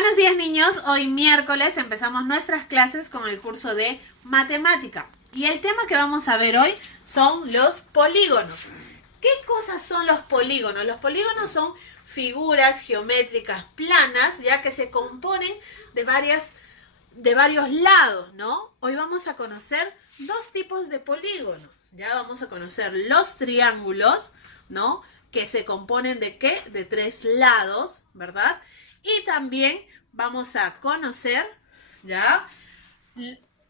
Buenos días, niños. Hoy miércoles empezamos nuestras clases con el curso de matemática. Y el tema que vamos a ver hoy son los polígonos. ¿Qué cosas son los polígonos? Los polígonos son figuras geométricas planas, ya que se componen de varios lados, ¿no? Hoy vamos a conocer dos tipos de polígonos. Ya vamos a conocer los triángulos, ¿no? Que se componen de ¿qué? De tres lados, ¿verdad? Y también vamos a conocer, ¿ya?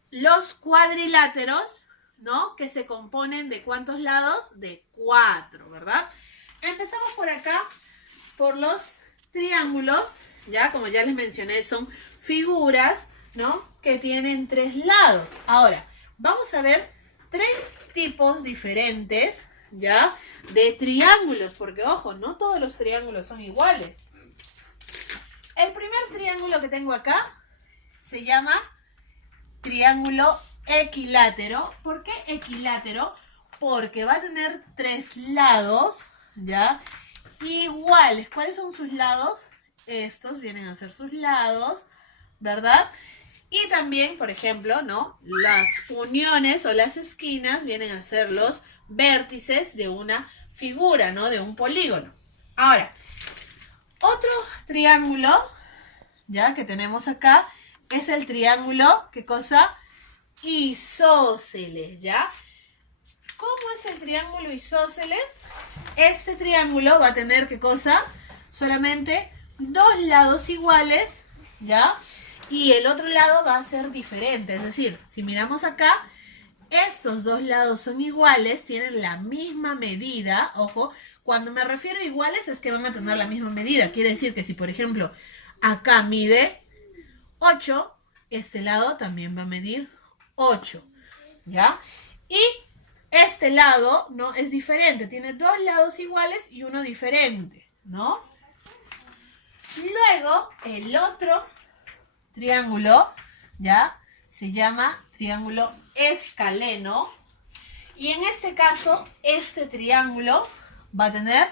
Los cuadriláteros, ¿no? Que se componen de ¿cuántos lados? De 4, ¿verdad? Empezamos por acá, por los triángulos, ¿ya? Como ya les mencioné, son figuras, ¿no? Que tienen 3 lados. Ahora, vamos a ver 3 tipos diferentes, ¿ya? De triángulos, porque ojo, no todos los triángulos son iguales. El primer triángulo que tengo acá se llama triángulo equilátero. ¿Por qué equilátero? Porque va a tener 3 lados, ¿ya? Iguales. ¿Cuáles son sus lados? Estos vienen a ser sus lados, ¿verdad? Y también, por ejemplo, ¿no? Las uniones o las esquinas vienen a ser los vértices de una figura, ¿no? De un polígono. Ahora, otro triángulo, ya que tenemos acá, es el triángulo, ¿qué cosa? Isósceles, ¿ya? ¿Cómo es el triángulo isósceles? Este triángulo va a tener, ¿qué cosa? Solamente 2 lados iguales, ¿ya? Y el otro lado va a ser diferente, es decir, si miramos acá, estos 2 lados son iguales, tienen la misma medida, ojo, cuando me refiero a iguales es que van a tener la misma medida, quiere decir que si por ejemplo acá mide 8, este lado también va a medir 8, ¿ya? Y este lado, ¿no? Es diferente, tiene 2 lados iguales y uno diferente, ¿no? Luego, el otro triángulo, ¿ya? Se llama triángulo escaleno. Y en este caso, este triángulo va a tener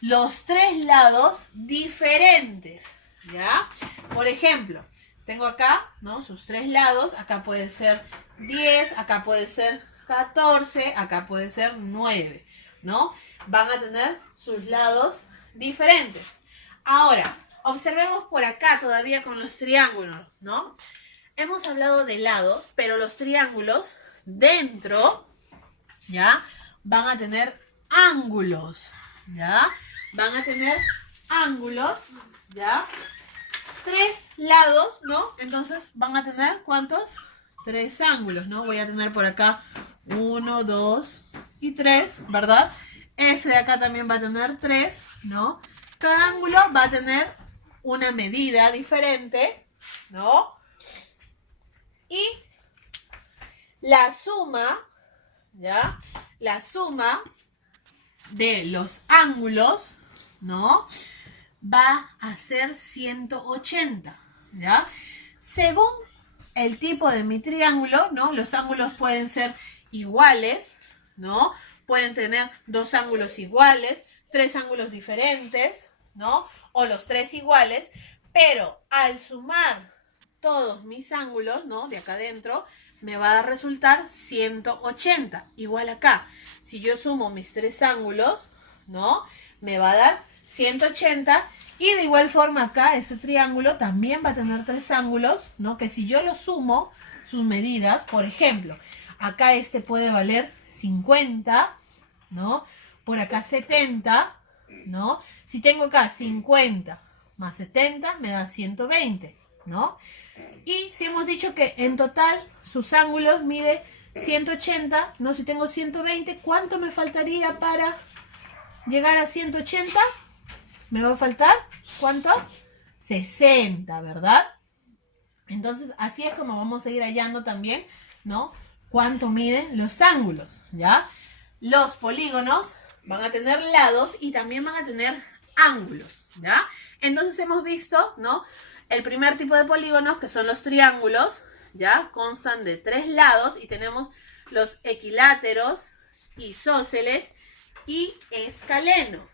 los 3 lados diferentes, ¿ya? Por ejemplo, tengo acá, ¿no? Sus 3 lados. Acá puede ser 10, acá puede ser 14, acá puede ser 9, ¿no? Van a tener sus lados diferentes. Ahora, observemos por acá todavía con los triángulos, ¿no? Hemos hablado de lados, pero los triángulos dentro, ¿ya? Van a tener ángulos, ¿ya? Van a tener ángulos, ¿ya? 3 lados, ¿no? Entonces van a tener, ¿cuántos? 3 ángulos, ¿no? Voy a tener por acá 1, 2 y 3, ¿verdad? Ese de acá también va a tener 3, ¿no? Cada ángulo va a tener una medida diferente, ¿no? Y la suma, ¿ya? La suma de los ángulos, ¿no? Va a ser 180, ¿ya? Según el tipo de mi triángulo, ¿no? Los ángulos pueden ser iguales, ¿no? Pueden tener 2 ángulos iguales, 3 ángulos diferentes, ¿no? O los 3 iguales, pero al sumar todos mis ángulos, ¿no? De acá adentro, me va a resultar 180. Igual acá, si yo sumo mis 3 ángulos, ¿no? Me va a dar 180. Y de igual forma acá, este triángulo también va a tener 3 ángulos, ¿no? Que si yo los sumo, sus medidas, por ejemplo, acá este puede valer 50, ¿no? Por acá 70, ¿no? Si tengo acá 50 más 70, me da 120, ¿no? Y si hemos dicho que en total sus ángulos mide 180, ¿no? Si tengo 120, ¿cuánto me faltaría para llegar a 180? Me va a faltar, ¿cuánto? 60, ¿verdad? Entonces, así es como vamos a ir hallando también, ¿no? Cuánto miden los ángulos, ¿ya? Los polígonos van a tener lados y también van a tener ángulos, ¿ya? Entonces hemos visto, ¿no? El primer tipo de polígonos, que son los triángulos, ¿ya? Constan de 3 lados y tenemos los equiláteros, isósceles y escalenos.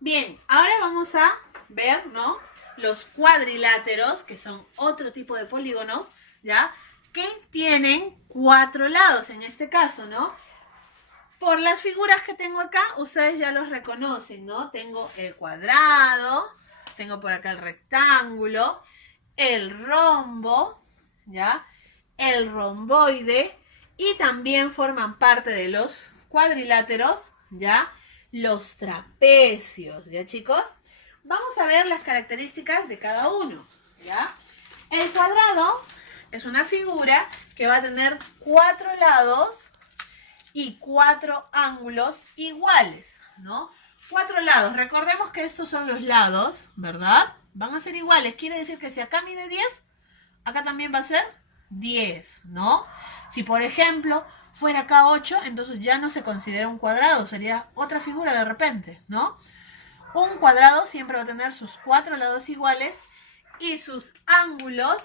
Bien, ahora vamos a ver, ¿no? los cuadriláteros, que son otro tipo de polígonos, ¿ya? Que tienen 4 lados en este caso, ¿no? Por las figuras que tengo acá, ustedes ya los reconocen, ¿no? Tengo el cuadrado, tengo por acá el rectángulo, el rombo, ¿ya? El romboide, y también forman parte de los cuadriláteros, ¿ya? Los trapecios, ¿ya, chicos? Vamos a ver las características de cada uno, ¿ya? El cuadrado es una figura que va a tener 4 lados y 4 ángulos iguales, ¿no? 4 lados. Recordemos que estos son los lados, ¿verdad? Van a ser iguales. Quiere decir que si acá mide 10, acá también va a ser 10, ¿no? Si, por ejemplo, fuera acá 8, entonces ya no se considera un cuadrado, sería otra figura de repente, ¿no? Un cuadrado siempre va a tener sus 4 lados iguales y sus ángulos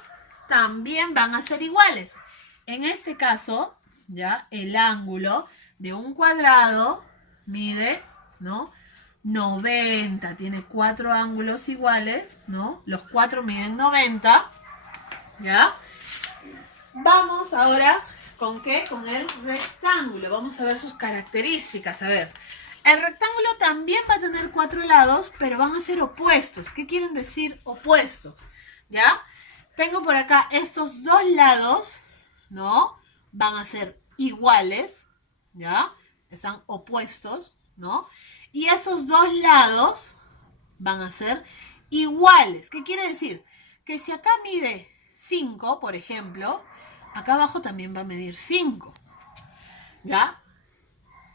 también van a ser iguales. En este caso, ya, el ángulo de un cuadrado mide, ¿no? 90, tiene 4 ángulos iguales, ¿no? Los 4 miden 90, ¿ya? Vamos ahora, ¿con qué? Con el rectángulo. Vamos a ver sus características. A ver, el rectángulo también va a tener 4 lados, pero van a ser opuestos. ¿Qué quieren decir opuestos? ¿Ya? Tengo por acá estos 2 lados, ¿no? Van a ser iguales, ¿ya? Están opuestos, ¿no? Y esos 2 lados van a ser iguales. ¿Qué quiere decir? Que si acá mide 5, por ejemplo, acá abajo también va a medir 5, ¿ya?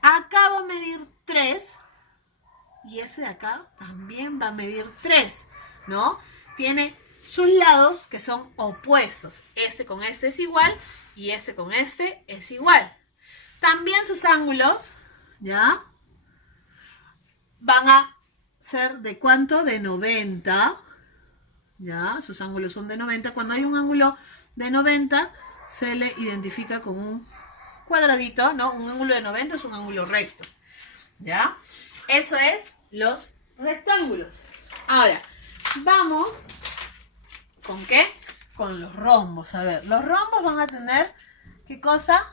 Acá va a medir 3 y ese de acá también va a medir 3, ¿no? Tiene sus lados que son opuestos. Este con este es igual y este con este es igual. También sus ángulos, ¿ya? Van a ser de ¿cuánto? De 90, ¿ya? Sus ángulos son de 90. Cuando hay un ángulo de 90, se le identifica como un cuadradito, ¿no? Un ángulo de 90 es un ángulo recto, ¿ya? Eso es los rectángulos. Ahora, vamos, ¿con qué? Con los rombos. A ver, los rombos van a tener, ¿qué cosa?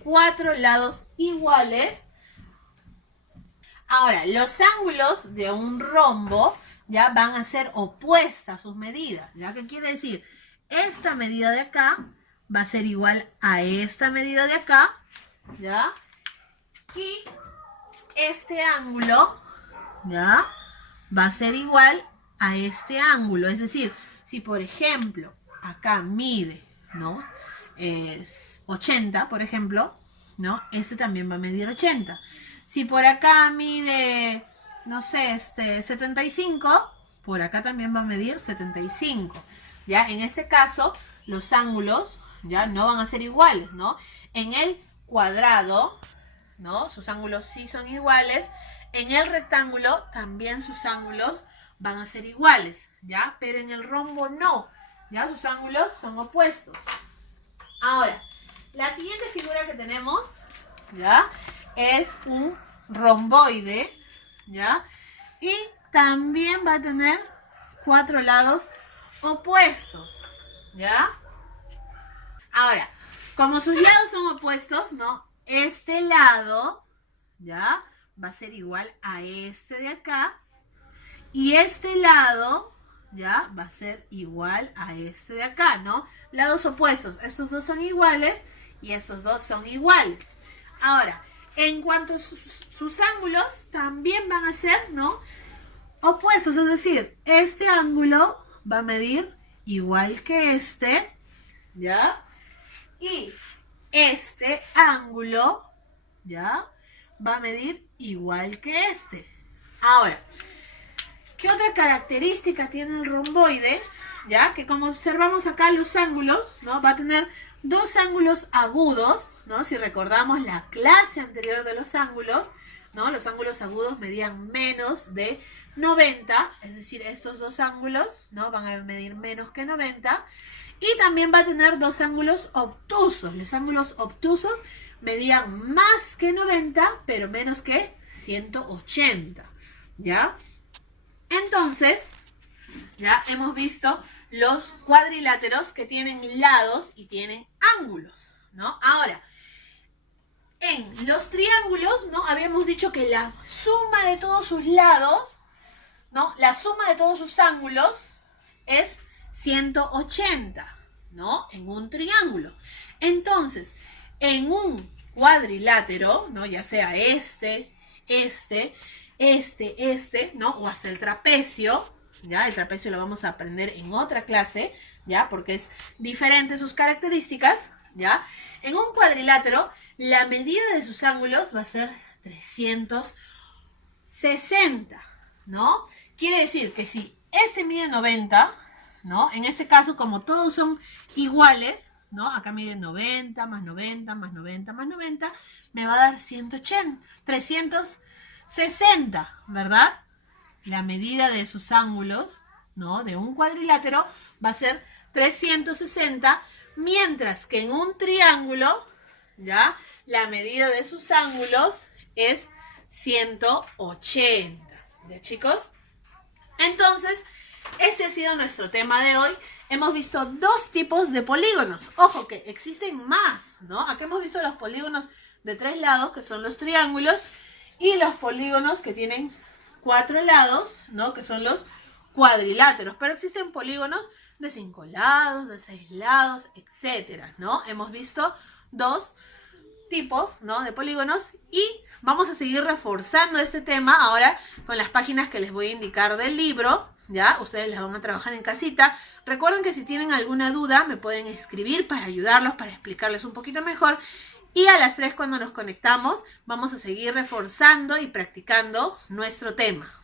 4 lados iguales. Ahora, los ángulos de un rombo ya van a ser opuestas sus medidas. ¿Ya? ¿Qué quiere decir? Esta medida de acá va a ser igual a esta medida de acá, ¿ya? Y este ángulo, ¿ya? Va a ser igual a este ángulo. Es decir, si por ejemplo acá mide, ¿no? Es 80, por ejemplo, ¿no? Este también va a medir 80. Si por acá mide, no sé, 75, por acá también va a medir 75. ¿Ya? En este caso, los ángulos ya no van a ser iguales, ¿no? En el cuadrado, ¿no? Sus ángulos sí son iguales. En el rectángulo también sus ángulos van a ser iguales, ¿ya? Pero en el rombo no, ¿ya? Sus ángulos son opuestos. Ahora, la siguiente figura que tenemos, ¿ya? Es un romboide, ¿ya? Y también va a tener 4 lados opuestos, ¿ya? Ahora, como sus lados son opuestos, ¿no? Este lado, ¿ya? Va a ser igual a este de acá. Y este lado, ¿ya? Va a ser igual a este de acá, ¿no? Lados opuestos. Estos dos son iguales y estos dos son iguales. Ahora, en cuanto a sus ángulos, también van a ser, ¿no? Opuestos, es decir, este ángulo va a medir igual que este, ¿ya? Y este ángulo, ¿ya? Va a medir igual que este. Ahora, ¿qué otra característica tiene el romboide? ¿Ya? Que como observamos acá los ángulos, ¿no? Va a tener 2 ángulos agudos, ¿no? Si recordamos la clase anterior de los ángulos, ¿no? Los ángulos agudos medían menos de 90, es decir, estos 2 ángulos, ¿no? Van a medir menos que 90. Y también va a tener 2 ángulos obtusos. Los ángulos obtusos medían más que 90, pero menos que 180, ¿ya? Entonces, ya hemos visto los cuadriláteros que tienen lados y tienen ángulos, ¿no? Ahora, en los triángulos, ¿no? Habíamos dicho que la suma de todos sus lados, ¿no? La suma de todos sus ángulos es 180, ¿no? En un triángulo. Entonces, en un cuadrilátero, ¿no? Ya sea este, ¿no? O hasta el trapecio, ¿ya? El trapecio lo vamos a aprender en otra clase, ¿ya? Porque es diferente sus características, ¿ya? En un cuadrilátero, la medida de sus ángulos va a ser 360, ¿no? Quiere decir que si este mide 90, ¿no? En este caso, como todos son iguales, ¿no? Acá mide 90, más 90, más 90, más 90, me va a dar 180, 360, ¿verdad? La medida de sus ángulos, ¿no? De un cuadrilátero va a ser 360, mientras que en un triángulo, ¿ya? La medida de sus ángulos es 180, ¿ya, chicos? Entonces, este ha sido nuestro tema de hoy. Hemos visto dos tipos de polígonos. Ojo que existen más, ¿no? Acá hemos visto los polígonos de 3 lados, que son los triángulos, y los polígonos que tienen 4 lados, ¿no? Que son los cuadriláteros. Pero existen polígonos de 5 lados, de 6 lados, etcétera, ¿no? Hemos visto dos tipos, ¿no? De polígonos y vamos a seguir reforzando este tema ahora con las páginas que les voy a indicar del libro, ¿ya? Ustedes las van a trabajar en casita. Recuerden que si tienen alguna duda me pueden escribir para ayudarlos, para explicarles un poquito mejor. Y a las 3 cuando nos conectamos vamos a seguir reforzando y practicando nuestro tema.